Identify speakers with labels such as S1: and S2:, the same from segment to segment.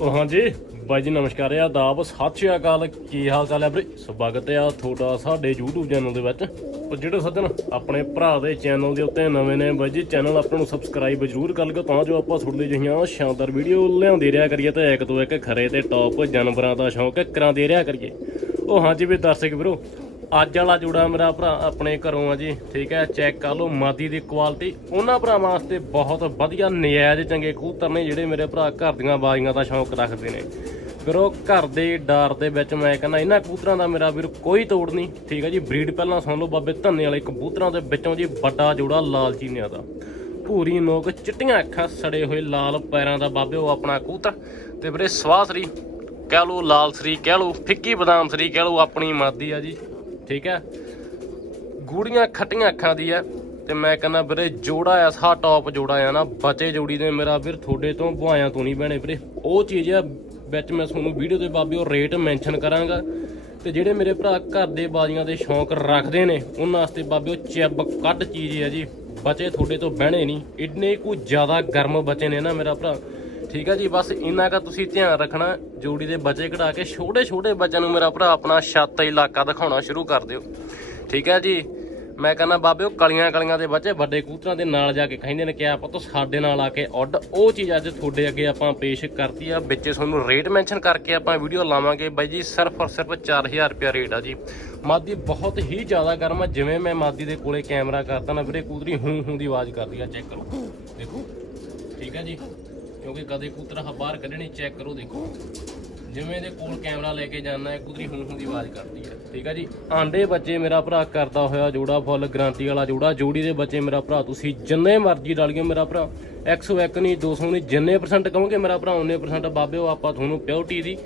S1: ਉਹ ਹਾਂਜੀ, ਬਾਈ ਜੀ ਨਮਸਕਾਰ ਆ ਆਦਾਬ, ਸਤਿ ਸ਼੍ਰੀ ਅਕਾਲ। ਕੀ ਹਾਲ ਚਾਲ ਹੈ ਵੀਰੇ? ਸਵਾਗਤ ਆ ਤੁਹਾਡਾ ਸਾਡੇ YouTube ਚੈਨਲ ਦੇ ਵਿੱਚ। ਉਹ ਜਿਹੜੇ ਸੱਜਣ ਆਪਣੇ ਭਰਾ ਦੇ ਚੈਨਲ ਦੇ ਉੱਤੇ ਨਵੇਂ ਨੇ, ਬਾਈ ਜੀ ਚੈਨਲ ਆਪਾਂ ਨੂੰ ਸਬਸਕ੍ਰਾਈਬ ਜ਼ਰੂਰ ਕਰ ਲਿਓ ਤਾਂ ਜੋ ਆਪਾਂ ਤੁਹਾਡੇ ਜਿਹੀਆਂ ਸ਼ਾਨਦਾਰ ਵੀਡੀਓ ਲਿਆਉਂਦੇ ਰਿਹਾ ਕਰੀਏ ਤੇ ਇੱਕ ਤੋਂ ਇੱਕ ਖਰੇ ਤੇ ਟੌਪ ਜਾਨਵਰਾਂ ਦਾ ਸ਼ੌਂਕ ਕਰਾਉਂਦੇ ਰਿਹਾ ਕਰੀਏ। ਉਹ ਹਾਂਜੀ ਵੀ ਦਰਸ਼ਕ ਵੀਰੋ ਅੱਜ ਵਾਲਾ ਜੋੜਾ ਮੇਰਾ ਭਰਾ ਆਪਣੇ ਘਰੋਂ ਆ ਜੀ, ਠੀਕ ਹੈ ਚੈੱਕ ਕਰ ਲਓ, ਮਾਦੀ ਦੀ ਕੁਆਲਿਟੀ ਉਹਨਾਂ ਭਰਾਵਾਂ ਵਾਸਤੇ ਬਹੁਤ ਵਧੀਆ, ਨਜਾਇਜ਼ ਚੰਗੇ ਕਬੂਤਰ ਨੇ ਜਿਹੜੇ ਮੇਰੇ ਭਰਾ ਘਰ ਦੀਆਂ ਬਾਜ਼ੀਆਂ ਦਾ ਸ਼ੌਂਕ ਰੱਖਦੇ ਨੇ। ਫਿਰ ਉਹ ਘਰ ਦੇ ਡਰ ਦੇ ਵਿੱਚ ਮੈਂ ਕਹਿੰਦਾ, ਇਹਨਾਂ ਕਬੂਤਰਾਂ ਦਾ ਮੇਰਾ ਵੀਰ ਕੋਈ ਤੋੜ ਨਹੀਂ, ਠੀਕ ਹੈ ਜੀ ਬਰੀਡ ਪਹਿਲਾਂ ਸੁਣ ਲਓ, ਬਾਬੇ ਧੰਨੇ ਵਾਲੇ ਕਬੂਤਰਾਂ ਦੇ ਵਿੱਚੋਂ ਜੀ ਵੱਡਾ ਜੋੜਾ ਲਾਲ ਚੀਨਿਆਂ ਦਾ। ਭੂਰੀ ਨੋਕ ਚਿੱਟੀਆਂ ਅੱਖਾਂ ਸੜੇ ਹੋਏ ਲਾਲ ਪੈਰਾਂ ਦਾ ਬਾਬੇ, ਉਹ ਆਪਣਾ ਕਬੂਤਰ। ਤੇ ਵੀਰੇ ਸਵਾਸਰੀ ਕਹਿ ਲਓ, ਲਾਲ ਸਰੀ ਕਹਿ ਲਓ, ਫਿੱਕੀ ਬਦਾਮ ਸਰੀ ਕਹਿ ਲਓ, ਆਪਣੀ ਮਾਦੀ ਆ ਜੀ। ਠੀਕ ਹੈ? ਗੂੜੀਆਂ ਖੱਟੀਆਂ ਅੱਖਾਂ ਦੀ ਹੈ ਤੇ ਮੈਂ ਕਹਿੰਦਾ ਵੀਰੇ ਜੋੜਾ ਆ ਸਾ ਟੌਪ ਜੋੜਾ ਆ ਨਾ, ਬਚੇ ਜੋੜੀ ਦੇ ਮੇਰਾ ਵੀਰ ਤੁਹਾਡੇ ਤੋਂ ਭੁਆਇਆਂ ਤੋਂ ਨਹੀਂ ਬਣੇ ਵੀਰੇ। ਉਹ ਚੀਜ਼ ਆ ਵਿੱਚ ਮੈਂ ਤੁਹਾਨੂੰ ਵੀਡੀਓ ਦੇ ਬਾਬੇ ਉਹ ਰੇਟ ਮੈਂਸ਼ਨ ਕਰਾਂਗਾ ਤੇ ਜਿਹੜੇ ਮੇਰੇ ਭਰਾ ਘਰ ਦੇ ਬਾਜ਼ੀਆਂ ਦੇ ਸ਼ੌਂਕ ਰੱਖਦੇ ਨੇ, ਉਹਨਾਂ ਵਾਸਤੇ ਬਾਬੇ ਉਹ ਚਿੱਬ ਕੱਢ ਚੀਜ਼ ਆ ਜੀ। ਬਚੇ ਤੁਹਾਡੇ ਤੋਂ ਬਹਿਣੇ ਨਹੀਂ, ਇੰਨੇ ਕੁ ਜ਼ਿਆਦਾ ਗਰਮ ਬਚੇ ਨੇ ਨਾ ਮੇਰਾ ਭਰਾ। ਠੀਕ ਹੈ ਜੀ, ਬਸ ਇੰਨਾ ਕਾ ਤੁਸੀਂ ਧਿਆਨ ਰੱਖਣਾ, ਜੋੜੀ ਦੇ ਬੱਚੇ ਕਢਾ ਕੇ ਛੋਟੇ ਛੋਟੇ ਬੱਚਿਆਂ ਨੂੰ ਮੇਰਾ ਭਰਾ ਆਪਣਾ ਛੱਤ ਇਲਾਕਾ ਦਿਖਾਉਣਾ ਸ਼ੁਰੂ ਕਰ ਦਿਓ। ਠੀਕ ਹੈ ਜੀ, ਮੈਂ ਕਹਿੰਦਾ ਬਾਬੇ, ਉਹ ਕਲੀਆਂ ਕਲੀਆਂ ਦੇ ਬੱਚੇ ਵੱਡੇ ਕਬੂਤਰਾਂ ਦੇ ਨਾਲ ਜਾ ਕੇ ਕਹਿੰਦੇ ਨੇ ਕਿ ਆਪਾਂ ਤੋਂ ਸਾਡੇ ਨਾਲ ਆ ਕੇ ਉੱਡ। ਉਹ ਚੀਜ਼ ਅੱਜ ਤੁਹਾਡੇ ਅੱਗੇ ਆਪਾਂ ਪੇਸ਼ ਕਰਤੀ ਆ, ਵਿੱਚ ਤੁਹਾਨੂੰ ਰੇਟ ਮੈਂਸ਼ਨ ਕਰਕੇ ਆਪਾਂ ਵੀਡੀਓ ਲਾਵਾਂਗੇ। ਬਾਈ ਜੀ, ਸਿਰਫ ਔਰ ਸਿਰਫ 4000 ਰੁਪਿਆ ਰੇਟ ਆ ਜੀ। ਮਾਦੀ ਬਹੁਤ ਹੀ ਜ਼ਿਆਦਾ ਗਰਮ ਆ, ਜਿਵੇਂ ਮੈਂ ਮਾਦੀ ਦੇ ਕੋਲੇ ਕੈਮਰਾ ਕਰਤਾ ਨਾ ਵੀਰੇ ਕੂਤਰੀ ਹੂੰ ਹੂੰ ਦੀ ਆਵਾਜ਼ ਕਰਦੀ ਆ, ਚੈੱਕ ਕਰੋ। ਦੇਖੋ। ਠੀਕ ਹੈ ਜੀ। ਕਿਉਂਕਿ ਕਦੇ ਕੂਤਰਾ ਬਾਹਰ ਕੱਢਣੀ ਚੈੱਕ ਕਰੋ ਦੇਖੋ। ਜਿਵੇਂ ਦੇ ਕੋਲ ਕੈਮਰਾ ਲੈ ਕੇ ਜਾਣਾ ਹੈ ਕੁਦਰੀ ਹੁਣ ਹੁਣ ਦੀ ਆਵਾਜ਼ ਕਰਦੀ ਹੈ। ਠੀਕ ਹੈ ਜੀ? ਆਂਡੇ ਬੱਚੇ ਮੇਰਾ ਭਰਾ ਕਰਦਾ ਹੋਇਆ ਜੋੜਾ ਫੁੱਲ ਗਰੰਟੀ ਵਾਲਾ ਜੋੜਾ। ਜੋੜੀ ਦੇ ਬੱਚੇ ਮੇਰਾ ਭਰਾ, ਤੁਸੀਂ ਜਿੰਨੇ ਮਰਜ਼ੀ ਡਾਲੀਓ ਮੇਰਾ ਭਰਾ। 101 ਨਹੀਂ 200 ਨਹੀਂ, ਜਿੰਨੇ ਪਰਸੈਂਟ ਕਹੋਗੇ ਮੇਰਾ ਭਰਾ ਉਹਨੇ ਪਰਸੈਂਟ ਬਾਬਿਓ ਆਪਾਂ ਤੁਹਾਨੂੰ ਪਿਓਰਟੀ ਦੀ,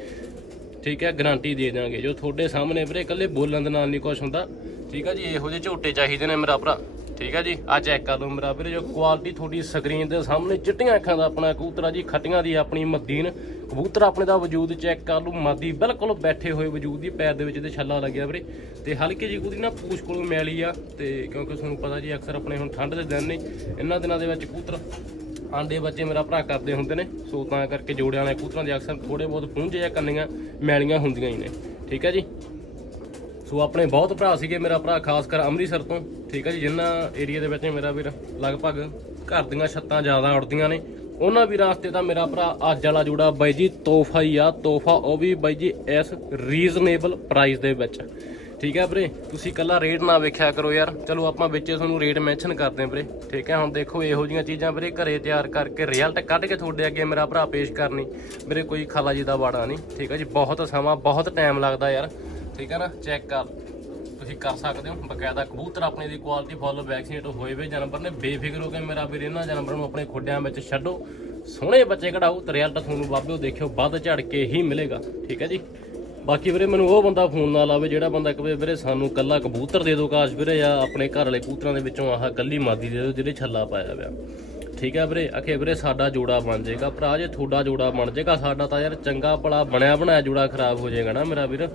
S1: ਠੀਕ ਹੈ ਗਾਰੰਟੀ ਦੇ ਦਾਂਗੇ ਜੋ ਤੁਹਾਡੇ ਸਾਹਮਣੇ ਵੀਰੇ, ਇਕੱਲੇ ਬੋਲਣ ਦੇ ਨਾਲ ਨਹੀਂ ਕੁਝ ਹੁੰਦਾ। ਠੀਕ ਹੈ ਜੀ, ਇਹੋ ਜਿਹੇ ਝੋਟੇ ਚਾਹੀਦੇ ਨੇ ਮੇਰਾ ਭਰਾ। ਠੀਕ ਹੈ ਜੀ। ਆ ਚੈੱਕ ਕਰ ਲਓ ਮੇਰਾ ਵੀਰੇ ਜੋ ਕੁਆਲਿਟੀ ਤੁਹਾਡੀ ਸਕਰੀਨ ਦੇ ਸਾਹਮਣੇ ਚਿੱਟੀਆਂ ਅੱਖਾਂ ਦਾ ਆਪਣਾ ਕਬੂਤਰਾ ਜੀ, ਖੱਟੀਆਂ ਦੀ ਆਪਣੀ ਮਦੀਨ। ਕਬੂਤਰ ਆਪਣੇ ਦਾ ਵਜੂਦ ਚੈੱਕ ਕਰ ਲਓ। ਮਾਦੀ ਬਿਲਕੁਲ ਬੈਠੇ ਹੋਏ ਵਜੂਦ ਦੀ ਪੈਰ ਦੇ ਵਿੱਚ ਇਹਦੇ ਛੱਲਾ ਲੱਗਿਆ ਵੀਰੇ। ਤੇ ਹਲਕੀ ਜੀ ਉਹਦੀ ਨਾ ਪੂਛ ਕੋਲੋਂ ਮੈਲੀ ਆ ਤੇ ਕਿਉਂਕਿ ਤੁਹਾਨੂੰ ਪਤਾ ਜੀ ਅਕਸਰ ਆਪਣੇ ਹੁਣ ਠੰਡ ਦੇ ਦਿਨ ਨੇ, ਇਹਨਾਂ ਦਿਨਾਂ ਦੇ ਵਿੱਚ ਕਬੂਤਰ ਆਂਡੇ ਬੱਚੇ ਮੇਰਾ ਭਰਾ ਕਰਦੇ ਹੁੰਦੇ ਨੇ। ਸੋ ਤਾਂ ਕਰਕੇ ਜੋੜਿਆਂ ਵਾਲੇ ਕਬੂਤਰਾਂ ਦੇ ਅਕਸਰ ਥੋੜੇ ਬਹੁਤ ਪੁੰਝੇ ਜਾਂ ਕੰਨੀਆਂ ਮੈਲੀਆਂ ਹੁੰਦੀਆਂ ਹੀ ਨੇ। ਠੀਕ ਹੈ ਜੀ? ਸੋ ਆਪਣੇ ਬਹੁਤ ਭਰਾ ਸੀਗੇ ਮੇਰਾ ਭਰਾ, ਖਾਸ ਕਰ ਅੰਮ੍ਰਿਤਸਰ ਤੋਂ। ਠੀਕ ਹੈ ਜੀ, ਜਿੰਨਾ ਏਰੀਆ ਦੇ ਵਿੱਚ ਮੇਰਾ ਵੀਰ ਲਗਭਗ ਘਰ ਦੀਆਂ ਛੱਤਾਂ ਜ਼ਿਆਦਾ ਉੜਦੀਆਂ ਨੇ। ਉਹਨਾਂ ਵੀ ਰਾਸਤੇ ਤਾਂ ਮੇਰਾ ਭਰਾ ਅੱਜ ਵਾਲਾ ਜੋੜਾ ਬਾਈ ਜੀ ਤੋਹਫਾ ਹੀ ਆ। ਤੋਹਫਾ ਉਹ ਵੀ ਬਾਈ ਜੀ ਇਸ ਰੀਜ਼ਨੇਬਲ ਪ੍ਰਾਈਸ ਦੇ ਵਿੱਚ। ਠੀਕ ਹੈ ਵੀਰੇ, ਤੁਸੀਂ ਕੱਲਾ ਰੇਟ ਨਾ ਵੇਖਿਆ ਕਰੋ ਯਾਰ। ਚਲੋ ਆਪਾਂ ਵਿੱਚ ਤੁਹਾਨੂੰ ਰੇਟ ਮੈਂਸ਼ਨ ਕਰਦੇ ਹਾਂ ਵੀਰੇ। ਠੀਕ ਹੈ ਹੁਣ ਦੇਖੋ ਇਹੋ ਜੀਆਂ ਚੀਜ਼ਾਂ ਵੀਰੇ ਘਰੇ ਤਿਆਰ ਕਰਕੇ ਰਿਜ਼ਲਟ ਕੱਢ ਕੇ ਤੁਹਾਡੇ ਅੱਗੇ ਮੇਰਾ ਭਰਾ ਪੇਸ਼ ਕਰਨੀ। ਵੀਰੇ ਕੋਈ ਖਾਲਾ ਜੀ ਦਾ ਬਾੜਾ ਨਹੀਂ। ਠੀਕ ਹੈ ਜੀ, ਬਹੁਤ ਸਮਾਂ, ਬਹੁਤ ਟਾਈਮ ਲੱਗਦਾ ਯਾਰ। ਠੀਕ ਹੈ ਨਾ? ਚੈੱਕ ਕਰ। ਤੁਸੀਂ ਕਰ ਸਕਦੇ ਹੋ। ਬਕਾਇਦਾ ਕਬੂਤਰ ਆਪਣੇ ਦੀ ਕੁਆਲਿਟੀ ਫੁੱਲ ਵੈਕਸੀਨੇਟ ਹੋਏ ਵੇ। ਜਾਨਵਰ ਨੇ ਬੇਫਿਕਰ ਹੋ ਕੇ ਮੇਰਾ ਵੀਰ, ਇਹਨਾਂ ਜਾਨਵਰਾਂ ਨੂੰ ਆਪਣੇ ਖੁੱਡਿਆਂ ਵਿੱਚ ਛੱਡੋ। ਸੋਹਣੇ ਬੱਚੇ ਕਢਾਓ। ਤੇ ਰਿਜ਼ਲਟ ਤੁਹਾਨੂੰ ਬਾਬਿਓ ਦੇਖਿਓ, ਵੱਧ ਝੜ ਕੇ ਹੀ ਮਿਲੇਗਾ। ਠੀਕ ਹੈ ਜੀ? ਬਾਕੀ ਵੀਰੇ, ਮੈਨੂੰ ਉਹ ਬੰਦਾ ਫੋਨ ਨਾ ਲਾਵੇ ਜਿਹੜਾ ਬੰਦਾ ਕਹੇ ਵੀਰੇ, ਸਾਨੂੰ ਕੱਲਾ ਕਬੂਤਰ ਦੇ ਦਿਓ ਕਾਸ਼ ਵੀਰੇ, ਜਾਂ ਆਪਣੇ ਘਰ ਵਾਲੇ ਕਬੂਤਰਾਂ ਦੇ ਵਿੱਚੋਂ ਆਹ ਕੱਲੀ ਮਾਦੀ ਦੇ ਦਿਓ ਜਿਹੜੇ ਛੱਲਾ ਪਾਇਆ ਹੋਇਆ। ਠੀਕ ਹੈ ਵੀਰੇ? ਅਖੇ ਵੀਰੇ, ਸਾਡਾ ਜੋੜਾ ਬਣ ਜਾਏਗਾ। ਭਰਾ, ਜੇ ਤੁਹਾਡਾ ਜੋੜਾ ਬਣ ਜਾਏਗਾ, ਸਾਡਾ ਤਾਂ ਯਾਰ ਚੰਗਾ ਭਲਾ ਬਣਿਆ ਬਣਾਇਆ ਜੋੜਾ ਖਰਾਬ ਹੋ ਜਾਏਗਾ ਨਾ ਮੇਰਾ ਵੀਰ।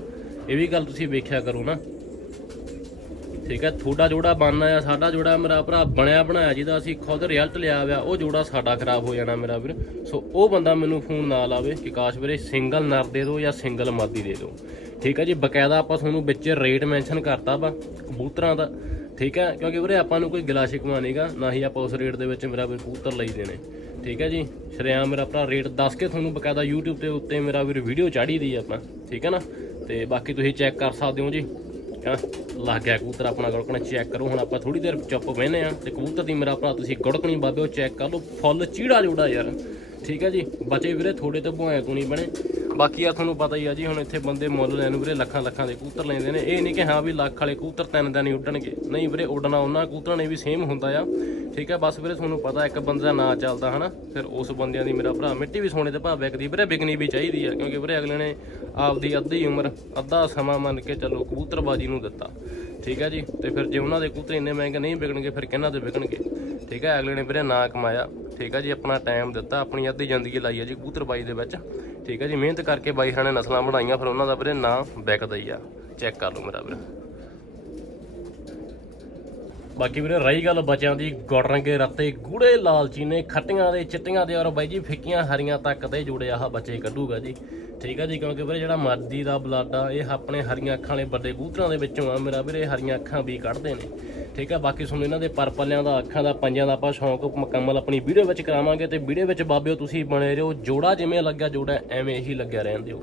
S1: ਇਹ ਵੀ ਗੱਲ ਤੁਸੀਂ ਵੇਖਿਆ ਕਰੋ ਨਾ। ਠੀਕ ਹੈ, ਤੁਹਾਡਾ ਜੋੜਾ ਬਣਨਾ ਆ, ਸਾਡਾ ਜੋੜਾ ਮੇਰਾ ਭਰਾ ਬਣਿਆ ਬਣਾਇਆ ਜਿਹਦਾ ਅਸੀਂ ਖੁਦ ਰਿਜ਼ਲਟ ਲਿਆ ਹੋਇਆ, ਉਹ ਜੋੜਾ ਸਾਡਾ ਖਰਾਬ ਹੋ ਜਾਣਾ ਮੇਰਾ ਵੀਰ। ਸੋ ਉਹ ਬੰਦਾ ਮੈਨੂੰ ਫੋਨ ਨਾ ਲਾਵੇ ਕਿ ਕਾਸ਼ ਵੀਰੇ ਸਿੰਗਲ ਨਰ ਦੇ ਦਿਓ ਜਾਂ ਸਿੰਗਲ ਮਾਦੀ ਦੇ ਦਿਓ। ਠੀਕ ਹੈ ਜੀ, ਬਕਾਇਦਾ ਆਪਾਂ ਤੁਹਾਨੂੰ ਵਿੱਚ ਰੇਟ ਮੈਂਸ਼ਨ ਕਰਤਾ ਵਾ, ਕਬੂਤਰਾਂ ਦਾ। ਠੀਕ ਹੈ, ਕਿਉਂਕਿ ਵੀਰੇ ਆਪਾਂ ਨੂੰ ਕੋਈ ਗਿਲਾ ਸ਼ਿਕਵਾ ਨਹੀਂਗਾ ਨਾ ਹੀ ਆਪਾਂ ਉਸ ਰੇਟ ਦੇ ਵਿੱਚ ਮੇਰਾ ਵੀਰ ਕਬੂਤਰ ਲਈ ਦੇਣੇ। ਠੀਕ ਹੈ ਜੀ, ਸ਼ਰਿਆਮ ਮੇਰਾ ਭਰਾ ਰੇਟ ਦੱਸ ਕੇ ਤੁਹਾਨੂੰ ਬਕਾਇਦਾ YouTube ਦੇ ਉੱਤੇ ਮੇਰਾ ਵੀਰ ਵੀਡੀਓ ਚਾੜੀ ਦੀ ਆਪਾਂ। ਠੀਕ ਹੈ ਨਾ? ਤੇ ਬਾਕੀ ਤੁਸੀਂ ਚੈੱਕ ਕਰ ਸਕਦੇ ਹੋ ਜੀ। ਹਾਂ, ਲੱਗ ਗਿਆ ਕਬੂਤਰ ਆਪਣਾ ਗੜਕਣਾ, ਚੈੱਕ ਕਰੋ। ਹੁਣ ਆਪਾਂ ਥੋੜੀ ਦੇਰ ਚੁੱਪ ਬਹਿਨੇ ਆ ਤੇ ਕਬੂਤਰ ਦੀ ਮੇਰਾ ਭਰਾ ਤੁਸੀਂ ਗੜਕਣੀ ਬਾਬਿਓ ਚੈੱਕ ਕਰ ਲਓ। ਫੁੱਲ ਚੀੜਾ ਜੋੜਾ ਯਾਰ। ਠੀਕ ਹੈ ਜੀ। ਬਚੇ ਵੀਰੇ ਥੋੜੇ ਤੋਂ ਭੋਏ ਤੋਂ ਨਹੀਂ ਬਣੇ। ਬਾਕੀ ਆ ਤੁਹਾਨੂੰ ਪਤਾ ਹੀ ਆ ਜੀ, ਹੁਣ ਇੱਥੇ ਬੰਦੇ ਮੁੱਲ ਲੈਣ ਵੀਰੇ ਲੱਖਾਂ ਲੱਖਾਂ ਦੇ ਕਬੂਤਰ ਲੈਂਦੇ ਨੇ। ਇਹ ਨਹੀਂ ਕਿ ਹਾਂ ਵੀ ਲੱਖ ਵਾਲੇ ਕਬੂਤਰ ਤਿੰਨ ਦਿਨ ਹੀ ਉੱਡਣਗੇ। ਨਹੀਂ ਵੀਰੇ, ਉੱਡਣਾ ਉਹਨਾਂ ਕਬੂਤਰਾਂ ਨੇ ਵੀ ਸੇਮ ਹੁੰਦਾ ਆ। ਠੀਕ ਹੈ ਬਸ ਵੀਰੇ ਤੁਹਾਨੂੰ ਪਤਾ ਇੱਕ ਬੰਦੇ ਦਾ ਨਾਂ ਚੱਲਦਾ ਹਨਾ, ਫਿਰ ਉਸ ਬੰਦਿਆਂ ਦੀ ਮੇਰਾ ਭਰਾ ਮਿੱਟੀ ਵੀ ਸੋਨੇ ਦੇ ਭਾਅ ਵਿਕਦੀ। ਵੀਰੇ ਵਿਕਣੀ ਵੀ ਚਾਹੀਦੀ ਆ, ਕਿਉਂਕਿ ਵੀਰੇ ਅਗਲੇ ਨੇ ਆਪਦੀ ਅੱਧੀ ਉਮਰ, ਅੱਧਾ ਸਮਾਂ ਮੰਨ ਕੇ ਚੱਲੋ ਕਬੂਤਰਬਾਜੀ ਨੂੰ ਦਿੱਤਾ। ਠੀਕ ਹੈ ਜੀ, ਤੇ ਫਿਰ ਜੇ ਉਹਨਾਂ ਦੇ ਕਬੂਤਰ ਇੰਨੇ ਮਹਿੰਗੇ ਨਹੀਂ ਵਿਕਣਗੇ, ਫਿਰ ਕਿਹਨਾਂ ਦੇ ਵਿਕਣਗੇ? ਠੀਕ ਹੈ ਅਗਲੇ ਨੇ ਵੀਰੇ ਨਾਂ ਕਮਾਇਆ। ਠੀਕ ਹੈ ਜੀ, ਆਪਣਾ ਟਾਈਮ ਦਿੱਤਾ, ਆਪਣੀ ਅੱਧੀ ਜ਼ਿੰਦਗੀ ਲਾਈ ਹੈ ਜੀ ਕਬੂਤਰਬਾਜੀ ਦੇ ਵਿੱਚ। ਠੀਕ ਹੈ ਜੀ, ਮਿਹਨਤ ਕਰਕੇ ਬਾਈ ਹਰਾਂ ਨੇ ਨਸਲਾਂ ਬਣਾਈਆਂ, ਫਿਰ ਉਹਨਾਂ ਦਾ ਵੀਰੇ ਨਾਂ ਵਿਕਦਾ ਹੀ ਆ। ਚੈੱਕ ਕਰ ਲਓ ਮੇਰਾ ਵੀਰੇ। ਬਾਕੀ ਵੀਰੇ ਰਹੀ ਗੱਲ ਬੱਚਿਆਂ ਦੀ, ਗੁੜ ਰੰਗੇ ਰੱਤੇ, ਗੂੜੇ ਲਾਲਚੀ ਨੇ ਖੱਟੀਆਂ ਦੇ, ਚਿੱਟੀਆਂ ਦੇ, ਔਰ ਬਾਈ ਜੀ ਫਿੱਕੀਆਂ ਹਰੀਆਂ ਤੱਕ ਦੇ ਜੁੜੇ ਆਹ ਬੱਚੇ ਕੱਢੂਗਾ ਜੀ। ਠੀਕ ਆ ਜੀ, ਕਿਉਂਕਿ ਵੀਰੇ ਜਿਹੜਾ ਮਰਦੀ ਦਾ ਬਲੱਡ ਆ, ਇਹ ਆਪਣੇ ਹਰੀਆਂ ਅੱਖਾਂ ਵਾਲੇ ਵੱਡੇ ਕਬੂਤਰਾਂ ਦੇ ਵਿੱਚੋਂ ਆ। ਮੇਰਾ ਵੀਰੇ ਹਰੀਆਂ ਅੱਖਾਂ ਵੀ ਕੱਢਦੇ ਨੇ। ਠੀਕ ਆ, ਬਾਕੀ ਤੁਹਾਨੂੰ ਇਹਨਾਂ ਦੇ ਪਰਪਲਿਆਂ ਦਾ, ਅੱਖਾਂ ਦਾ ਪੰਜਾਂ ਦਾ ਆਪਾਂ ਸ਼ੌਂਕ ਮੁਕੰਮਲ ਆਪਣੀ ਵੀਡੀਓ ਵਿੱਚ ਕਰਾਵਾਂਗੇ ਤੇ ਵੀਡੀਓ ਵਿੱਚ ਬਾਬਿਓ ਤੁਸੀਂ ਬਣੇ ਰਹੋ। ਜੋੜਾ ਜਿਵੇਂ ਲੱਗਿਆ, ਜੋੜਾ ਐਵੇਂ ਹੀ ਲੱਗਿਆ ਰਹਿਣ ਦਿਓ।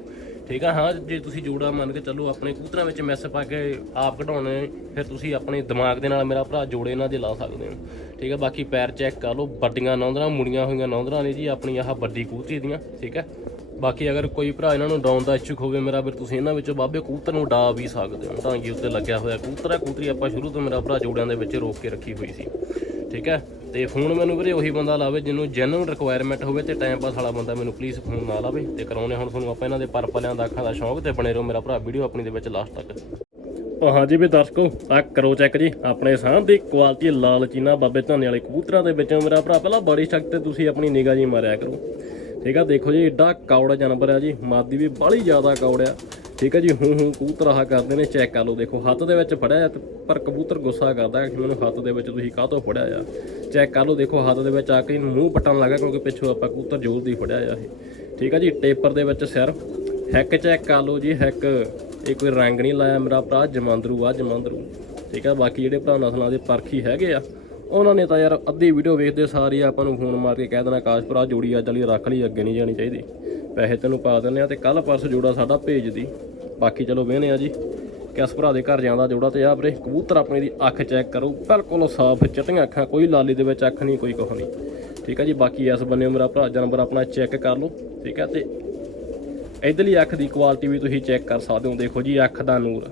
S1: ਠੀਕ ਆ, ਹਾਂ, ਜੇ ਤੁਸੀਂ ਜੋੜਾ ਮੰਨ ਕੇ ਚੱਲੋ ਆਪਣੇ ਕੂਤਰਾਂ ਵਿੱਚ ਮੈਸ ਪਾ ਕੇ ਆਪ ਕਢਾਉਣੇ ਫਿਰ ਤੁਸੀਂ ਆਪਣੇ ਦਿਮਾਗ ਦੇ ਨਾਲ ਮੇਰਾ ਭਰਾ ਜੋੜੇ ਇਹਨਾਂ ਦੇ ਲਾ ਸਕਦੇ ਹੋ। ਠੀਕ ਆ, ਬਾਕੀ ਪੈਰ ਚੈੱਕ ਕਰ ਲਓ, ਵੱਡੀਆਂ ਨੌਂਦਰਾਂ, ਮੁੜੀਆਂ ਹੋਈਆਂ ਨੌਂਦਰਾਂ ਨੇ ਜੀ ਆਪਣੀ ਆਹ ਵੱਡੀ ਕੂਤਰੀ ਦੀਆਂ। ਠੀਕ ਹੈ ਬਾਕੀ ਅਗਰ ਕੋਈ ਭਰਾ ਇਹਨਾਂ ਨੂੰ ਡਾਉਣ ਦਾ ਇੱਛੁਕ ਹੋਵੇ ਮੇਰਾ ਫਿਰ ਤੁਸੀਂ ਇਹਨਾਂ ਵਿੱਚੋਂ ਬਾਬੇ ਕਬੂਤਰ ਨੂੰ ਡਾ ਵੀ ਸਕਦੇ ਹੋ। ਟਾਂਗੀ ਉੱਤੇ ਲੱਗਿਆ ਹੋਇਆ ਕਬੂਤਰ ਹੈ ਕਬੂਤਰੀ ਆਪਾਂ ਸ਼ੁਰੂ ਤੋਂ ਮੇਰਾ ਭਰਾ ਜੋੜਿਆਂ ਦੇ ਵਿੱਚ ਰੋਕ ਕੇ ਰੱਖੀ ਹੋਈ ਸੀ। ਠੀਕ ਹੈ? ਤੇ ਫੋਨ ਮੈਨੂੰ ਵੀਰੇ ਉਹੀ ਬੰਦਾ ਲਾਵੇ ਜਿਹਨੂੰ ਜੈਨੂਨ ਰਿਕੁਆਇਰਮੈਂਟ ਹੋਵੇ ਤੇ ਟਾਈਮ ਪਾਸ ਵਾਲਾ ਬੰਦਾ ਮੈਨੂੰ ਪਲੀਜ਼ ਫੋਨ ਨਾ ਲਾਵੇ। ਤੇ ਕਰਾਉਨੇ ਹੁਣ ਤੁਹਾਨੂੰ ਆਪਾਂ ਇਹਨਾਂ ਦੇ ਪਰਪਲਿਆਂ ਦਾ ਅੱਖਾਂ ਦਾ ਸ਼ੌਂਕ ਤੇ ਬਣੇ ਰਹੋ ਮੇਰਾ ਭਰਾ ਵੀਡੀਓ ਆਪਣੀ ਦੇ ਵਿੱਚ ਲਾਸਟ ਤੱਕ। ਉਹ ਹਾਂਜੀ ਵੀ ਦਰਸ਼ਕੋ, ਆ ਕਰੋ ਚੈੱਕ ਜੀ, ਆਪਣੇ ਸਾਹ ਦੀ ਕੁਆਲਿਟੀ ਲਾਲ ਚੀਨਾ ਬਾਬੇ ਧਾਨੇ ਵਾਲੇ ਕਬੂਤਰਾਂ ਦੇ ਵਿੱਚੋਂ ਮੇਰਾ ਭਰਾ, ਪਹਿਲਾਂ ਬੜੀ ਸਖਤ ਤੇ ਤੁਸੀਂ ਆਪਣੀ ਨਿਗਾਹ ਜੀ ਮਾਰਿਆ ਕਰੋ। ਠੀਕ ਆ, ਦੇਖੋ ਜੀ, ਏਡਾ ਕੌੜਾ ਜਾਨਵਰ ਆ ਜੀ। ਮਾਦੀ ਵੀ ਬੜੀ ਜ਼ਿਆਦਾ ਕੌੜਿਆ ਠੀਕ ਹੈ ਜੀ, ਹੂੰ ਹੂੰ, ਕਬੂਤਰ ਆਹ ਕਰਦੇ ਨੇ, ਚੈੱਕ ਕਰ ਲਓ। ਦੇਖੋ, ਹੱਥ ਦੇ ਵਿੱਚ ਫੜਿਆ ਪਰ ਕਬੂਤਰ ਗੁੱਸਾ ਕਰਦਾ ਕਿ ਮੈਨੂੰ ਹੱਥ ਦੇ ਵਿੱਚ ਤੁਸੀਂ ਕਾਹਤੋਂ ਫੜਿਆ ਆ। ਚੈੱਕ ਕਰ ਲਓ, ਦੇਖੋ, ਹੱਥ ਦੇ ਵਿੱਚ ਆ ਕੇ ਮੂੰਹ ਪੱਟਣ ਲੱਗਾ, ਕਿਉਂਕਿ ਪਿੱਛੋਂ ਆਪਾਂ ਕਬੂਤਰ ਜ਼ੋਰ ਦੀ ਫੜਿਆ ਆ ਇਹ। ਠੀਕ ਆ ਜੀ, ਟੇਪਰ ਦੇ ਵਿੱਚ ਸਿਰ। ਹੈਕ ਚੈੱਕ ਕਰ ਲਓ ਜੀ, ਹੈਕ, ਇਹ ਕੋਈ ਰੰਗ ਨਹੀਂ ਲਾਇਆ ਮੇਰਾ ਭਰਾ, ਜਮਾਂਦਰੂ ਆ, ਜਮਾਂਦਰੂ। ਠੀਕ ਆ, ਬਾਕੀ ਜਿਹੜੇ ਭਰਾ ਨਸਲਾਂ ਦੇ ਪਰਖੀ ਹੈਗੇ ਆ ਉਹਨਾਂ ਨੇ ਤਾਂ ਯਾਰ ਅੱਧੀ ਵੀਡੀਓ ਵੇਖਦੇ ਸਾਰੀ ਆਪਾਂ ਨੂੰ ਫੋਨ ਮਾਰ ਕੇ ਕਹਿ ਦੇਣਾ ਆਕਾਸ਼ ਭਰਾ ਜੋੜੀ ਅੱਜ ਵਾਲੀ ਰੱਖ ਲਈ, ਅੱਗੇ ਨਹੀਂ ਜਾਣੀ ਚਾਹੀਦੀ। ਪੈਸੇ ਤੈਨੂੰ ਪਾ ਦਿੰਦੇ ਆ ਤੇ ਕੱਲ ਪਰਸ ਜੋੜਾ ਸਾਡਾ ਭੇਜਦੀ ਬਾਕੀ ਚਲੋ ਵੇਹਨੇ ਆ ਜੀ। ਕਿਸ ਭਰਾ ਦੇ ਘਰ ਜਾਂਦਾ ਜੋੜਾ ਤੇ ਆ ਵੀਰੇ, ਕਬੂਤਰ ਆਪਣੇ ਦੀ ਅੱਖ ਚੈੱਕ ਕਰੋ, ਬਿਲਕੁਲ ਸਾਫ਼, ਚਟੀਆਂ ਅੱਖਾਂ, ਕੋਈ ਲਾਲੀ ਦੇ ਵਿੱਚ ਅੱਖ ਨਹੀਂ, ਕੋਈ ਕੁਛ ਨਹੀਂ। ਠੀਕ ਹੈ ਜੀ, ਬਾਕੀ ਇਸ ਬੰਨੇ ਮੇਰਾ ਭਰਾ ਜਾਨਵਰ ਆਪਣਾ ਚੈੱਕ ਕਰ ਲਓ, ਠੀਕ ਹੈ ਤੇ ਇਧਰਲੀ ਅੱਖ ਦੀ ਕੁਆਲਿਟੀ ਵੀ ਤੁਸੀਂ ਚੈੱਕ ਕਰ ਸਕਦੇ ਹੋ, ਦੇਖੋ ਜੀ, ਅੱਖ ਦਾ ਨੂਰ।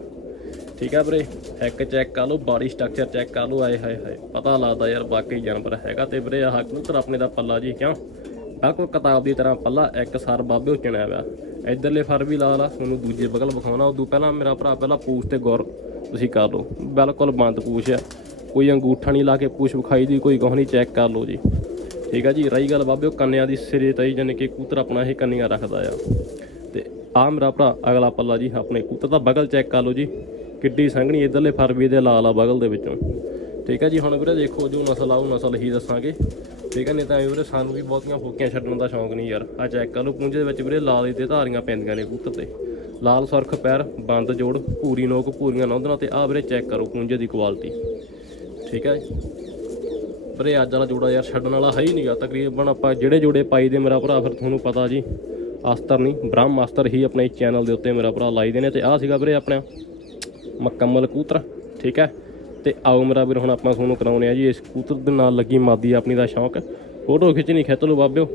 S1: ਠੀਕ ਆ ਵੀਰੇ? ਹੈਕ ਚੈੱਕ ਕਰ ਲਓ ਬਾਡੀ ਸਟਰਕਚਰ ਚੈੱਕ ਕਰ ਲਓ, ਆਏ ਹਾਏ ਹਾਏ। ਪਤਾ ਲੱਗਦਾ ਯਾਰ ਵਾਕਈ ਜਾਨਵਰ ਹੈਗਾ ਤੇ ਵੀਰੇ ਆਹ ਕਬੂਤਰ ਆਪਣੇ ਦਾ ਪੱਲਾ ਜੀ, ਕਿਉਂ? ਬਿਲਕੁਲ ਕਿਤਾਬ ਦੀ ਤਰ੍ਹਾਂ ਪੱਲਾ, ਇੱਕ ਸਾਰ ਬਾਬੇ ਉਚਣਿਆ ਹੋਇਆ। ਇਧਰਲੇ ਫਰ ਵੀ ਲਾ ਲਾ ਤੁਹਾਨੂੰ ਦੂਜੇ ਬਗਲ ਵਿਖਾਉਣਾ, ਉਦੋਂ ਪਹਿਲਾਂ ਮੇਰਾ ਭਰਾ ਪਹਿਲਾਂ ਪੂਛ ਤੇ ਗੌਰ ਤੁਸੀਂ ਕਰ ਲਓ। ਬਿਲਕੁਲ ਬੰਦ ਪੂਛ ਆ। ਕੋਈ ਅੰਗੂਠਾ ਨਹੀਂ ਲਾ ਕੇ ਪੂਛ ਵਿਖਾਈ ਦੀ, ਕੋਈ ਕੁਛ ਨਹੀਂ ਚੈੱਕ ਕਰ ਲਓ ਜੀ। ਠੀਕ ਆ ਜੀ, ਰਹੀ ਗੱਲ ਬਾਬੇ, ਉਹ ਕੰਨਿਆਂ ਦੀ ਸਿਰੇ ਤਈ ਜਾਨੀ ਕਿ ਕਬੂਤਰ ਆਪਣਾ ਇਹ ਕੰਨੀਆਂ ਰੱਖਦਾ ਆ। ਤੇ ਆ ਮੇਰਾ ਭਰਾ, ਅਗਲਾ ਪੱਲਾ ਜੀ, ਆਪਣੇ ਕਬੂਤਰ ਦਾ ਬਗਲ ਚੈੱਕ ਕਰ ਲਓ ਜੀ। ਕਿੱਡੀ ਸੰਘਣੀ ਇਧਰਲੇ ਫਰਵੀ ਦੇ ਲਾਲ ਆ ਬਗਲ ਦੇ ਵਿੱਚੋਂ। ਠੀਕ ਹੈ ਜੀ, ਹੁਣ ਵੀਰੇ ਦੇਖੋ ਜੋ ਨਸਲ ਆ ਉਹ ਨਸਲ ਹੀ ਦੱਸਾਂਗੇ। ਠੀਕ ਹੈ ਨਹੀਂ ਤਾਂ ਵੀਰੇ ਸਾਨੂੰ ਵੀ ਬਹੁਤੀਆਂ ਫੋਕੀਆਂ ਛੱਡਣ ਦਾ ਸ਼ੌਂਕ ਨਹੀਂ ਯਾਰ। ਆ ਚੈੱਕ ਕਰ ਲਓ, ਪੁੰਜੇ ਦੇ ਵਿੱਚ ਵੀਰੇ ਲਾਲ ਤੇ ਧਾਰੀਆਂ ਪੈਂਦੀਆਂ ਨੇ ਕਬੂਤਰ ਤੇ। ਲਾਲ ਸੁਰਖ, ਪੈਰ, ਬੰਦ ਜੋੜ, ਪੂਰੀ ਨੋਕ, ਪੂਰੀਆਂ ਨੌਂਦਣਾ ਤੇ ਆ ਵੀਰੇ ਚੈੱਕ ਕਰੋ ਪੁੰਜੇ ਦੀ ਕੁਆਲਿਟੀ ਠੀਕ ਹੈ ਵੀਰੇ ਅੱਜ ਵਾਲਾ ਜੋੜਾ ਯਾਰ ਛੱਡਣ ਵਾਲਾ ਹੈ ਹੀ ਨਹੀਂਗਾ ਤਕਰੀਬਨ ਆਪਾਂ ਜਿਹੜੇ ਜੋੜੇ ਪਾਈ ਦੇ ਮੇਰਾ ਭਰਾ, ਫਿਰ ਤੁਹਾਨੂੰ ਪਤਾ ਜੀ। ਅਸਤਰ ਨਹੀਂ ਬ੍ਰਹਮ ਅਸਤਰ ਹੀ ਆਪਣੇ ਚੈਨਲ ਦੇ ਉੱਤੇ ਮੇਰਾ ਭਰਾ ਲਾਈ ਦੇ ਨੇ ਤੇ ਆਹ ਸੀਗਾ ਵੀਰੇ ਆਪਣਾ। ਮੁਕੰਮਲ ਕੂਤਰ ਠੀਕ ਹੈ? ਤੇ ਆਓ ਮੇਰਾ ਵੀਰ, ਹੁਣ ਆਪਾਂ ਤੁਹਾਨੂੰ ਕਰਾਉਨੇ ਆ ਜੀ, ਇਸ ਕੂਤਰ ਦੇ ਨਾਲ ਲੱਗੀ ਮਾਦੀ ਆਪਣੀ ਦਾ ਸ਼ੌਂਕ। ਫੋਟੋ ਖਿੱਚਣੀ ਖਿੱਚ ਲਓ ਬਾਬਿਓ।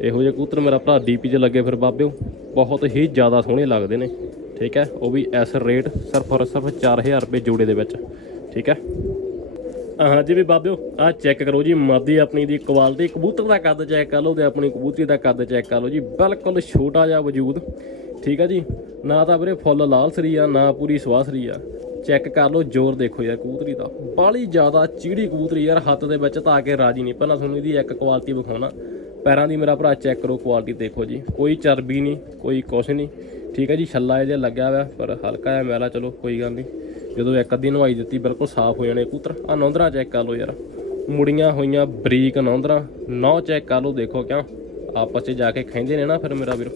S1: ਇਹੋ ਜਿਹੇ ਕੂਤਰ ਮੇਰਾ ਭਰਾ ਡੀਪੀ 'ਚ ਲੱਗੇ ਫਿਰ ਬਾਬਿਓ। ਬਹੁਤ ਹੀ ਜ਼ਿਆਦਾ ਸੋਹਣੇ ਲੱਗਦੇ ਨੇ, ਠੀਕ ਹੈ? ਉਹ ਵੀ ਐਸ ਰੇਟ ਸਿਰਫ ਔਰ ਸਿਰਫ 4000 ਰੁਪਏ ਜੋੜੇ ਦੇ ਵਿੱਚ, ਠੀਕ ਹੈ? ਹਾਂ ਜੀ ਵੀ ਬਾਬਿਓ ਆ ਚੈੱਕ ਕਰੋ ਜੀ, ਮਾਦੀ ਆਪਣੀ ਦੀ ਕੁਆਲਿਟੀ ਕਬੂਤਰ ਦਾ ਕੱਦ ਚੈੱਕ ਕਰ ਲਓ ਤੇ ਆਪਣੀ ਕਬੂਤਰੀ ਦਾ ਕੱਦ ਚੈੱਕ ਕਰ ਲਓ ਜੀ, ਬਿਲਕੁਲ ਛੋਟਾ ਜਿਹਾ ਵਜੂਦ। ਠੀਕ ਆ ਜੀ? ਨਾ ਤਾਂ ਵੀਰੇ ਫੁੱਲ ਲਾਲ ਸਰੀ ਆ, ਨਾ ਪੂਰੀ ਸਵਾਸਰੀ ਆ। ਚੈੱਕ ਕਰ ਲਓ, ਜ਼ੋਰ ਦੇਖੋ ਯਾਰ ਕਬੂਤਰੀ ਦਾ। ਬਾਲੀ ਜ਼ਿਆਦਾ ਚੀੜੀ ਕਬੂਤਰੀ ਯਾਰ, ਹੱਥ ਦੇ ਵਿੱਚ ਤਾਂ ਆ ਕੇ ਰਾਜੀ ਨਹੀਂ। ਪਹਿਲਾਂ ਤੁਹਾਨੂੰ ਇਹਦੀ ਇੱਕ ਕੁਆਲਿਟੀ ਵਿਖਾਉਣਾ। ਪੈਰਾਂ ਦੀ ਮੇਰਾ ਭਰਾ ਚੈੱਕ ਕਰੋ ਕੁਆਲਿਟੀ ਦੇਖੋ ਜੀ। ਕੋਈ ਚਰਬੀ ਨਹੀਂ, ਕੋਈ ਕੁਛ ਨਹੀਂ। ਠੀਕ ਹੈ ਜੀ, ਛੱਲਾ ਇਹਦੇ ਲੱਗਿਆ ਹੋਇਆ, ਪਰ ਹਲਕਾ ਹੈ ਮੈਲਾ, ਚਲੋ ਕੋਈ ਗੱਲ ਨਹੀਂ। ਜਦੋਂ ਇੱਕ ਅੱਧੀ ਨਵਾਈ ਦਿੱਤੀ, ਬਿਲਕੁਲ ਸਾਫ਼ ਹੋ ਜਾਣੇ ਕਬੂਤਰ। ਆ ਨੌਂਦਰਾ ਚੈੱਕ ਕਰ ਲਓ ਯਾਰ। ਮੁੜੀਆਂ ਹੋਈਆਂ ਬਰੀਕ ਨੌਂਦਰਾ। ਨੌ ਚੈੱਕ ਕਰ ਲਓ, ਦੇਖੋ ਕਿਉਂ। ਆਪਸ 'ਚ ਜਾ ਕੇ ਖੈਂਦੇ ਨੇ ਨਾ ਫਿਰ ਮੇਰਾ ਵੀਰ।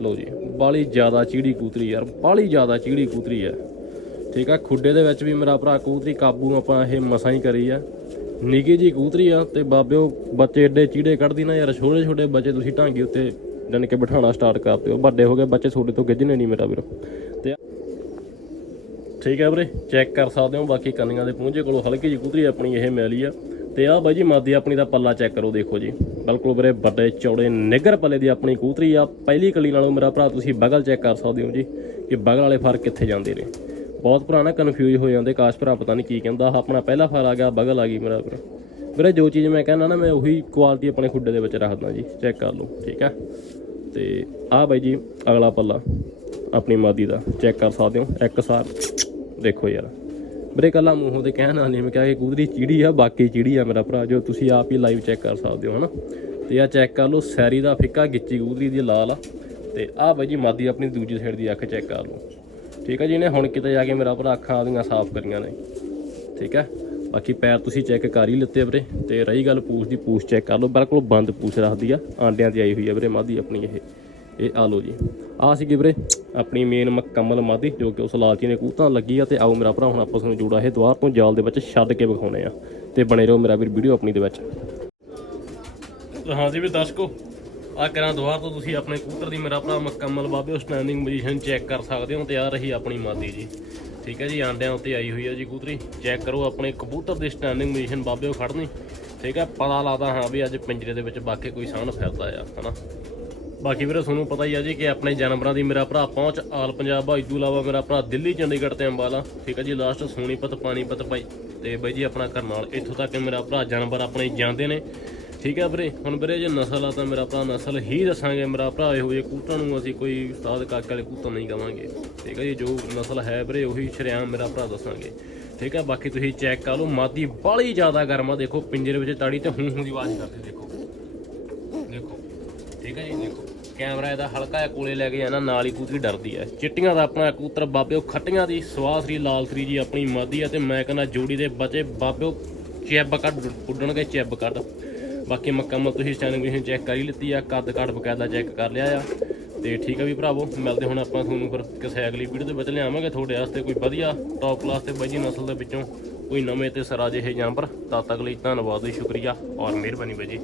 S1: ਲਓ ਜੀ, ਬਾਲੀ ਜ਼ਿਆਦਾ ਚੀੜੀ ਕੂਤਰੀ ਯਾਰ, ਬਾਲੀ ਜ਼ਿਆਦਾ ਚੀੜੀ ਕੂਤਰੀ ਹੈ। ਠੀਕ ਆ, ਖੁੱਡੇ ਦੇ ਵਿੱਚ ਵੀ ਮੇਰਾ ਭਰਾ ਕੂਤਰੀ ਕਾਬੂ ਆਪਾਂ ਇਹ ਮਸਾਂ ਹੀ ਕਰੀ ਆ। ਨਿੱਕੀ ਜੀ ਕੂਤਰੀ ਆ ਤੇ ਬਾਬਿਓ, ਬੱਚੇ ਏਡੇ ਚੀੜੇ ਕੱਢਦੀ ਨਾ ਯਾਰ, ਛੋਟੇ ਛੋਟੇ ਬੱਚੇ ਤੁਸੀਂ ਢਾਂਗੀ ਉੱਤੇ ਜਾਨ ਕੇ ਬਿਠਾਉਣਾ ਸਟਾਰਟ ਕਰ ਦਿਓ ਵੱਡੇ ਹੋ ਗਏ, ਬੱਚੇ ਤੁਹਾਡੇ ਤੋਂ ਗਿੱਜਣੇ ਨਹੀਂ ਮੇਰਾ ਵੀਰੋ। ਠੀਕ ਹੈ ਵੀਰੇ ਚੈੱਕ ਕਰ ਸਕਦੇ ਹੋ, ਬਾਕੀ ਕੰਨੀਆਂ ਦੇ ਪੂੰਝੇ ਕੋਲੋਂ ਹਲਕੀ ਜਿਹੀ ਕਬੂਤਰੀ ਆਪਣੀ ਇਹ ਮੈਲੀ ਆ। ਤੇ ਆਹ ਬਾਈ ਜੀ ਮਾਦੀ ਆਪਣੀ ਦਾ ਪੱਲਾ ਚੈੱਕ ਕਰੋ, ਦੇਖੋ ਜੀ। ਬਿਲਕੁਲ ਵੀਰੇ, ਵੱਡੇ ਚੌੜੇ ਨਿੱਗਰ ਪੱਲੇ ਦੀ ਆਪਣੀ ਕੂਤਰੀ ਆ। ਪਹਿਲੀ ਕਲੀ ਨਾਲੋਂ ਮੇਰਾ ਭਰਾ, ਤੁਸੀਂ ਬਗਲ ਚੈੱਕ ਕਰ ਸਕਦੇ ਹੋ ਜੀ, ਕਿ ਬਗਲ ਵਾਲੇ ਫਰ ਕਿੱਥੇ ਜਾਂਦੇ ਨੇ। ਬਹੁਤ ਪੁਰਾਣਾ ਕਨਫਿਊਜ਼ ਹੋ ਜਾਂਦੇ ਕਾਸ਼ ਭਰਾ ਪਤਾ ਨਹੀਂ ਕੀ ਕਹਿੰਦਾ, ਆਹ ਆਪਣਾ ਪਹਿਲਾ ਫਰ ਆ ਗਿਆ, ਬਗਲ ਆ ਗਈ ਮੇਰਾ ਵੀਰ ਵੀਰੇ, ਜੋ ਚੀਜ਼ ਮੈਂ ਕਹਿੰਦਾ ਨਾ, ਮੈਂ ਉਹੀ ਕੁਆਲਿਟੀ ਆਪਣੇ ਖੁੱਡੇ ਦੇ ਵਿੱਚ ਰੱਖਦਾ ਜੀ ਚੈੱਕ ਕਰ ਲਓ, ਠੀਕ ਹੈ। ਤੇ ਆਹ ਬਾਈ ਜੀ, ਅਗਲਾ ਪੱਲਾ, ਆਪਣੀ ਮਾਦੀ ਦਾ ਚੈੱਕ ਕਰ ਸਕਦੇ ਹੋ, ਇੱਕ ਸਾਰ। ਦੇਖੋ ਯਾਰ ਬਰੇ ਕੱਲਾ ਮੂੰਹੋਂ ਤੇ ਕਹਿਣਾ ਨਹੀਂ ਮੈਂ ਕਿਹਾ ਕਿ ਕੂਦਰੀ ਚੀੜੀ ਆ, ਬਾਕੀ ਚੀੜੀ ਆ ਮੇਰਾ ਭਰਾ, ਜੋ ਤੁਸੀਂ ਆਪ ਹੀ ਲਾਈਵ ਚੈੱਕ ਕਰ ਸਕਦੇ ਹੋ, ਹਨਾ? ਤੇ ਆ ਚੈੱਕ ਕਰ ਲਓ, ਸੈਰੀ ਦਾ ਫਿੱਕਾ, ਗਿੱਚੀ ਕੂਦਰੀ ਦੀ ਲਾਲ ਆ। ਤੇ ਆਹ ਬਾਈ ਜੀ ਮਾਦੀ ਆਪਣੀ ਦੂਜੀ ਸਾਈਡ ਦੀ ਅੱਖ ਚੈੱਕ ਕਰ ਲਓ। ਠੀਕ ਹੈ ਜੀ, ਇਹਨੇ ਹੁਣ ਕਿਤੇ ਜਾ ਕੇ ਮੇਰਾ ਭਰਾ ਅੱਖਾਂ ਆਦੀਆਂ ਸਾਫ਼ ਕਰੀਆਂ ਨੇ। ਠੀਕ ਹੈ ਬਾਕੀ ਪੈਰ ਤੁਸੀਂ ਚੈੱਕ ਕਰ ਹੀ ਲਿੱਤੇ ਵੀਰੇ, ਤੇ ਰਹੀ ਗੱਲ ਪੂਛ ਦੀ, ਪੂਛ ਚੈੱਕ ਕਰ ਲਓ। ਬਿਲਕੁਲ ਬੰਦ ਪੂਛ ਰੱਖਦੀ ਆ, ਆਂਡਿਆਂ ਤੇ ਆਈ ਹੋਈ ਆ ਵੀਰੇ ਮਾਦੀ ਆਪਣੀ ਇਹ। ਇਹ ਆ ਲਓ ਜੀ। ਆ ਸੀਗੀ ਵੀਰੇ ਆਪਣੀ ਮੇਨ ਮੁਕੰਮਲ ਮਾਦੀ ਜੋ ਕਿ ਉਸ ਲਾਲਚੀ ਨੇ ਕੂਤਾਂ ਲੱਗੀ ਆ ਤੇ ਆਓ ਮੇਰਾ ਭਰਾ ਹੁਣ ਆਪਾਂ ਤੁਹਾਨੂੰ ਜੋੜਾ ਇਹ ਦੁਆਰ ਤੋਂ ਜਾਲ ਦੇ ਵਿੱਚ ਛੱਡ ਕੇ ਵਿਖਾਉਣੇ ਆ ਤੇ ਬਣੇ ਰਹੋ ਮੇਰਾ ਵੀਰ ਵੀਡੀਓ ਆਪਣੀ ਦੇ ਵਿੱਚ। ਹਾਂਜੀ ਵੀ ਦਰਸ਼ਕੋ ਆ ਕਰਾਂ ਦੁਆਰ ਤੋਂ ਤੁਸੀਂ ਆਪਣੇ ਕੂਤਰ ਦੀ ਮੇਰਾ ਭਰਾ ਮੁਕੰਮਲ ਬਾਬੇ ਸਟੈਂਡਿੰਗ ਪੋਜੀਸ਼ਨ ਚੈੱਕ ਕਰ ਸਕਦੇ ਹੋ ਤੇ ਆ ਰਹੀ ਆਪਣੀ ਮਾਦੀ ਜੀ। ਠੀਕ ਹੈ ਜੀ, ਆਂਡਿਆਂ ਉੱਤੇ ਆਈ ਹੋਈ ਹੈ ਜੀ ਕੂਤਰੀ। ਚੈੱਕ ਕਰੋ ਆਪਣੇ ਕਬੂਤਰ ਦੀ ਸਟੈਂਡਿੰਗ ਪੋਜੀਸ਼ਨ ਬਾਬੇ ਖੜਨੀ ਠੀਕ ਹੈ, ਪਤਾ ਲੱਗਦਾ ਹਾਂ ਵੀ ਅੱਜ ਪਿੰਜਰੇ ਦੇ ਵਿੱਚ ਬਾਕੀ ਕੋਈ ਸਾਹਣ ਫਿਰਦਾ ਆ, ਹਨਾ? ਬਾਕੀ ਵੀਰੇ, ਤੁਹਾਨੂੰ ਪਤਾ ਹੀ ਆ ਜੀ ਕਿ ਆਪਣੇ ਜਾਨਵਰਾਂ ਦੀ ਮੇਰਾ ਭਰਾ ਪਹੁੰਚ, ਆਲ ਪੰਜਾਬ ਆ ਤੋਂ ਇਲਾਵਾ ਮੇਰਾ ਭਰਾ ਦਿੱਲੀ, ਚੰਡੀਗੜ੍ਹ ਤੇ ਅੰਬਾਲਾ। ਠੀਕ ਹੈ ਜੀ ਲਾਸਟ ਸੋਨੀਪਤ, ਪਾਣੀਪਤ ਭਾਈ। ਤੇ ਬਾਈ ਜੀ, ਆਪਣਾ ਕਰਨਾਲ ਇੱਥੋਂ ਤੱਕ ਮੇਰਾ ਭਰਾ ਜਾਨਵਰ ਆਪਣੇ ਜਾਂਦੇ ਨੇ। ਠੀਕ ਹੈ ਵੀਰੇ, ਹੁਣ ਵੀਰੇ ਜੇ ਨਸਲ ਆ ਤਾਂ ਮੇਰਾ ਭਰਾ ਨਸਲ ਹੀ ਦੱਸਾਂਗੇ। ਮੇਰਾ ਭਰਾ ਇਹੋ ਜਿਹੇ ਕੂਟਾਂ ਨੂੰ ਅਸੀਂ ਕੋਈ ਉਸਤਾਦ ਕਾਕੇ ਵਾਲੇ ਕੂਟਾਂ ਨਹੀਂ ਕਵਾਂਗੇ ਠੀਕ ਹੈ ਜੀ, ਜੋ ਨਸਲ ਹੈ ਵੀਰੇ, ਉਹੀ ਸ਼ਰਿਆਮ ਮੇਰਾ ਭਰਾ ਦੱਸਾਂਗੇ। ਠੀਕ ਹੈ ਬਾਕੀ ਤੁਸੀਂ ਚੈੱਕ ਕਰ ਲਓ, ਮਾਦੀ ਬਾਲੀ ਜ਼ਿਆਦਾ ਗਰਮ ਆ। ਦੇਖੋ, ਪਿੰਜਰੇ ਵਿੱਚ ਤਾੜੀ ਤੇ ਹੂੰ ਹੂੰ ਦੀ ਆਵਾਜ਼ ਕਰਦੀ ਦੇਖੋ ਠੀਕ ਹੈ ਜੀ ਦੇਖੋ ਕੈਮਰਾ ਇਹਦਾ ਹਲਕਾ ਜਿਹਾ ਕੋਲੇ ਲੈ ਕੇ ਜਾਣਾ, ਨਾਲ ਹੀ ਕੂਤਰੀ ਡਰਦੀ ਹੈ ਚਿੱਟੀਆਂ ਦਾ ਆਪਣਾ ਕਬੂਤਰ ਬਾਬਿਓ ਖੱਟੀਆਂ ਦੀ ਸਵਾਸਰੀ ਲਾਲ ਸਰੀ ਜੀ ਆਪਣੀ ਮਾਦੀ ਆ ਤੇ ਮੈਂ ਕਹਿੰਦਾ ਜੋੜੀ ਦੇ ਬਚੇ ਬਾਬਿਓ ਚੈਬ ਕੱਢ ਉੱਡਣਗੇ ਚੈਬ ਕੱਢ। ਬਾਕੀ ਮੁਕੰਮਲ ਤੁਸੀਂ ਸਟੈਂਡਿੰਗ ਪੋਜੀਸ਼ਨ ਚੈੱਕ ਕਰ ਹੀ ਲਿੱਤੀ ਆ, ਕੱਦ ਕੱਢ ਬਕਾਇਦਾ ਚੈੱਕ ਕਰ ਲਿਆ ਆ। ਤੇ ਠੀਕ ਆ ਵੀ ਭਰਾਵੋ, ਮਿਲਦੇ ਹੁਣ ਆਪਾਂ ਤੁਹਾਨੂੰ ਫਿਰ ਕਿਸੇ ਅਗਲੀ ਵੀਡੀਓ ਦੇ ਵਿੱਚ ਲਿਆਵਾਂਗੇ। ਤੁਹਾਡੇ ਵਾਸਤੇ ਕੋਈ ਵਧੀਆ ਟੌਪ ਕਲਾਸ ਤੇ ਬਾਈ ਜੀ ਨਸਲ ਦੇ ਵਿੱਚੋਂ ਕੋਈ ਨਵੇਂ ਤੇ ਸਰਾ ਜਿਹੇ ਜਾਨਵਰ। ਤਦ ਤੱਕ ਲਈ ਧੰਨਵਾਦ ਤੇ ਸ਼ੁਕਰੀਆ ਔਰ ਮਿਹਰਬਾਨੀ ਬਾਈ ਜੀ।